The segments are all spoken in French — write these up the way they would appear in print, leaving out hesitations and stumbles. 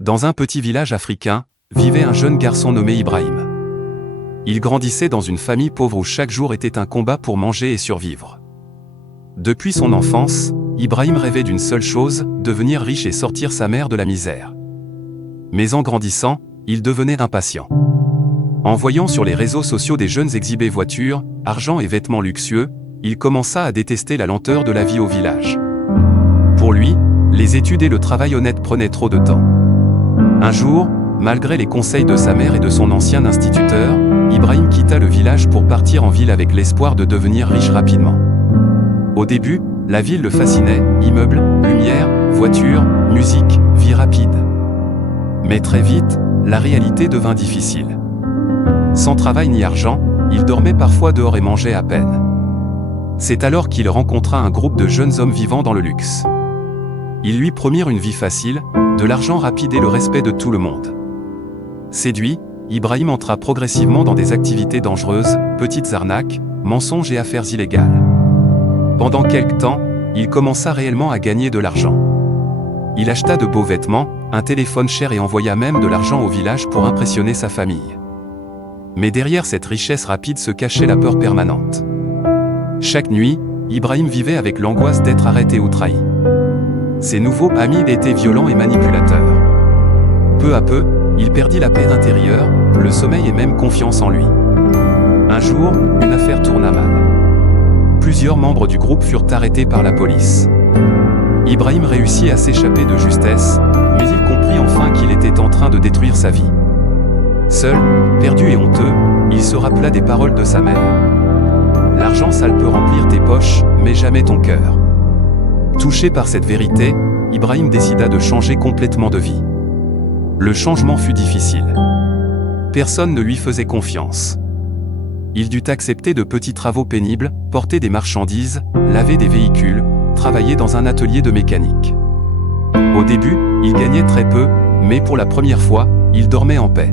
Dans un petit village africain, vivait un jeune garçon nommé Ibrahim. Il grandissait dans une famille pauvre où chaque jour était un combat pour manger et survivre. Depuis son enfance, Ibrahim rêvait d'une seule chose, devenir riche et sortir sa mère de la misère. Mais en grandissant, il devenait impatient. En voyant sur les réseaux sociaux des jeunes exhiber voitures, argent et vêtements luxueux, il commença à détester la lenteur de la vie au village. Pour lui, les études et le travail honnête prenaient trop de temps. Un jour, malgré les conseils de sa mère et de son ancien instituteur, Ibrahim quitta le village pour partir en ville avec l'espoir de devenir riche rapidement. Au début, la ville le fascinait, immeubles, lumière, voitures, musique, vie rapide. Mais très vite, la réalité devint difficile. Sans travail ni argent, il dormait parfois dehors et mangeait à peine. C'est alors qu'il rencontra un groupe de jeunes hommes vivant dans le luxe. Ils lui promirent une vie facile, de l'argent rapide et le respect de tout le monde. Séduit, Ibrahim entra progressivement dans des activités dangereuses, petites arnaques, mensonges et affaires illégales. Pendant quelque temps, il commença réellement à gagner de l'argent. Il acheta de beaux vêtements, un téléphone cher et envoya même de l'argent au village pour impressionner sa famille. Mais derrière cette richesse rapide se cachait la peur permanente. Chaque nuit, Ibrahim vivait avec l'angoisse d'être arrêté ou trahi. Ses nouveaux amis étaient violents et manipulateurs. Peu à peu, il perdit la paix intérieure, le sommeil et même confiance en lui. Un jour, une affaire tourna mal. Plusieurs membres du groupe furent arrêtés par la police. Ibrahim réussit à s'échapper de justesse, mais il comprit enfin qu'il était en train de détruire sa vie. Seul, perdu et honteux, il se rappela des paroles de sa mère. L'argent sale peut remplir tes poches, mais jamais ton cœur. Touché par cette vérité, Ibrahim décida de changer complètement de vie. Le changement fut difficile. Personne ne lui faisait confiance. Il dut accepter de petits travaux pénibles, porter des marchandises, laver des véhicules, travailler dans un atelier de mécanique. Au début, il gagnait très peu, mais pour la première fois, il dormait en paix.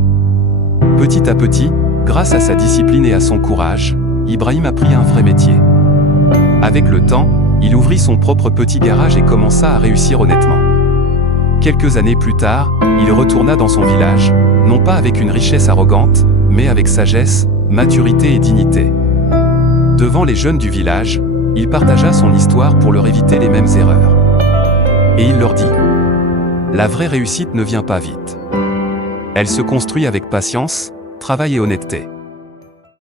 Petit à petit, grâce à sa discipline et à son courage, Ibrahim apprit un vrai métier. Avec le temps, il ouvrit son propre petit garage et commença à réussir honnêtement. Quelques années plus tard, il retourna dans son village, non pas avec une richesse arrogante, mais avec sagesse, maturité et dignité. Devant les jeunes du village, il partagea son histoire pour leur éviter les mêmes erreurs. Et il leur dit : la vraie réussite ne vient pas vite. Elle se construit avec patience, travail et honnêteté.